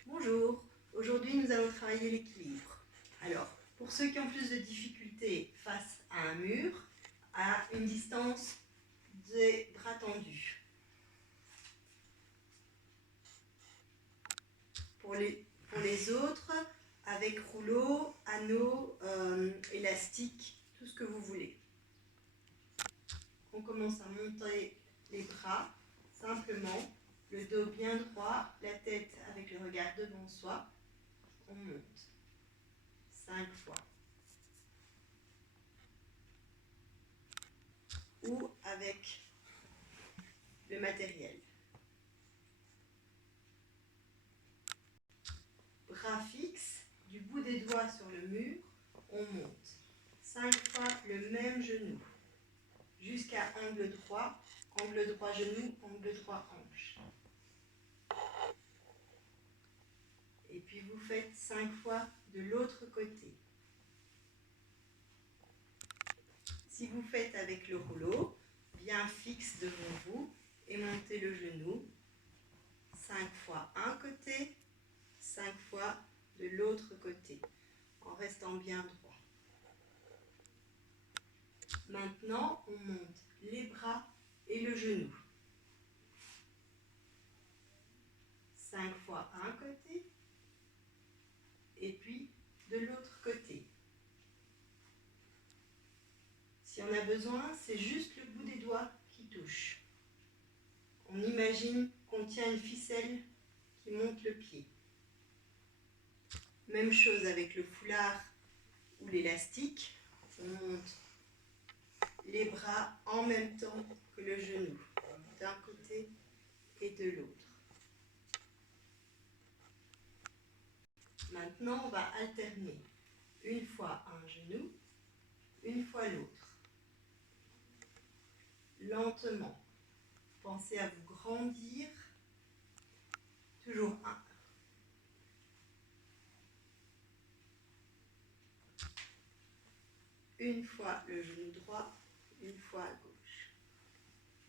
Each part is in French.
Bonjour, aujourd'hui nous allons travailler l'équilibre. Alors, pour ceux qui ont plus de difficultés face à un mur, à une distance des bras tendus. Pour les autres, avec rouleau, anneau, élastique, tout ce que vous voulez. On commence à monter les bras simplement, le dos bien droit, la tête avec le regard devant soi. On monte 5 fois. Ou avec le matériel. Bras fixes, du bout des doigts sur le mur, on monte 5 fois le même genou, jusqu'à angle droit genou, angle droit hanche. Et puis vous faites 5 fois de l'autre côté. Si vous faites avec le rouleau, bien fixe devant vous, et montez le genou, 5 fois un côté, 5 fois de l'autre côté, en restant bien droit. Maintenant, on monte les bras et le genou. 5 fois un côté, et puis de l'autre côté. Si on a besoin, c'est juste le bout des doigts qui touche. On imagine qu'on tient une ficelle qui monte le pied. Même chose avec le foulard ou l'élastique. On monte les bras en même temps que le genou, d'un côté et de l'autre. Maintenant, on va alterner. Une fois un genou, une fois l'autre. Lentement. Pensez à vous grandir. Toujours un. Une fois le genou droit, une fois à gauche.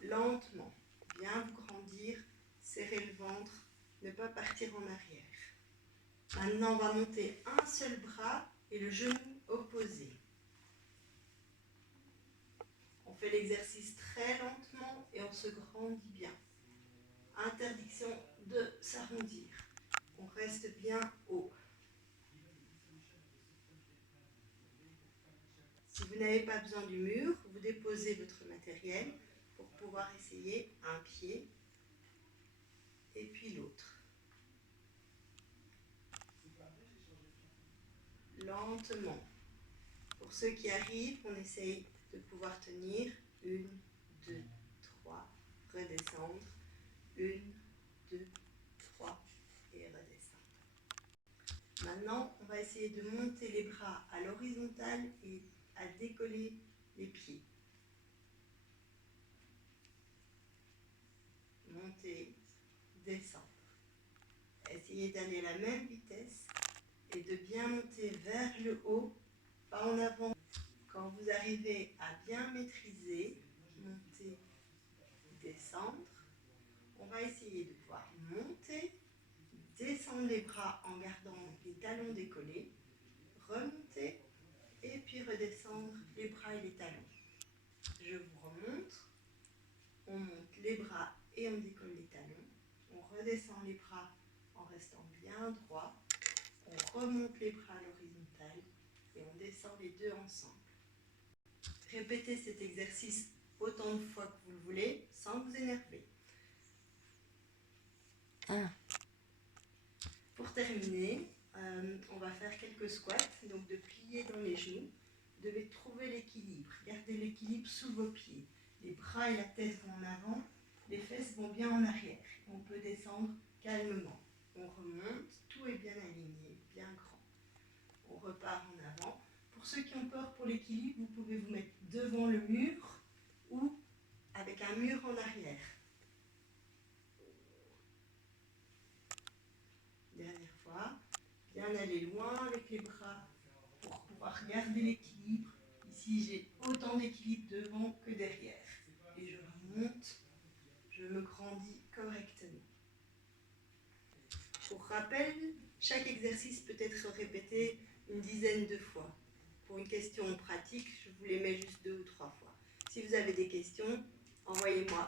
Lentement, bien vous grandir, serrer le ventre, ne pas partir en arrière. Maintenant, on va monter un seul bras et le genou opposé. On fait l'exercice très lentement et on se grandit bien. Interdiction de s'arrondir. On reste bien haut. Si vous n'avez pas besoin du mur, vous déposez votre matériel pour pouvoir essayer un pied et puis l'autre. Lentement. Pour ceux qui arrivent, on essaye de pouvoir tenir 1, 2, 3, redescendre, 1, 2, 3 et redescendre. Maintenant, on va essayer de monter les bras à l'horizontale et à décoller les pieds. Monter, descendre. Essayez d'aller à la même vitesse et de bien monter vers le haut, pas en avant. Quand vous arrivez à bien maîtriser, monter, descendre, on va essayer de pouvoir monter, descendre les bras en gardant les talons décollés, remonter et puis redescendre les bras et les talons. Je vous remontre, on monte les bras et on décolle les talons, on redescend les bras en restant bien droit, on remonte les bras à l'horizontale et on descend les deux ensemble. Répétez cet exercice autant de fois que vous le voulez sans vous énerver. Pour terminer, on va faire quelques squats, donc de plier dans les genoux. Vous devez trouver l'équilibre, gardez l'équilibre sous vos pieds. Les bras et la tête vont en avant, les fesses vont bien en arrière. On peut descendre calmement. On remonte, tout est bien aligné, bien grand. On repart en avant. Pour ceux qui ont peur pour l'équilibre, vous pouvez vous mettre devant le mur ou avec un mur en arrière. Dernière fois, bien aller loin avec les bras pour pouvoir garder l'équilibre. Ici, j'ai autant d'équilibre devant que derrière. Et je remonte, je me grandis correctement. Pour rappel, chaque exercice peut être répété une dizaine de fois. Pour une question pratique, je vous les mets juste 2 ou 3 fois. Si vous avez des questions, envoyez-moi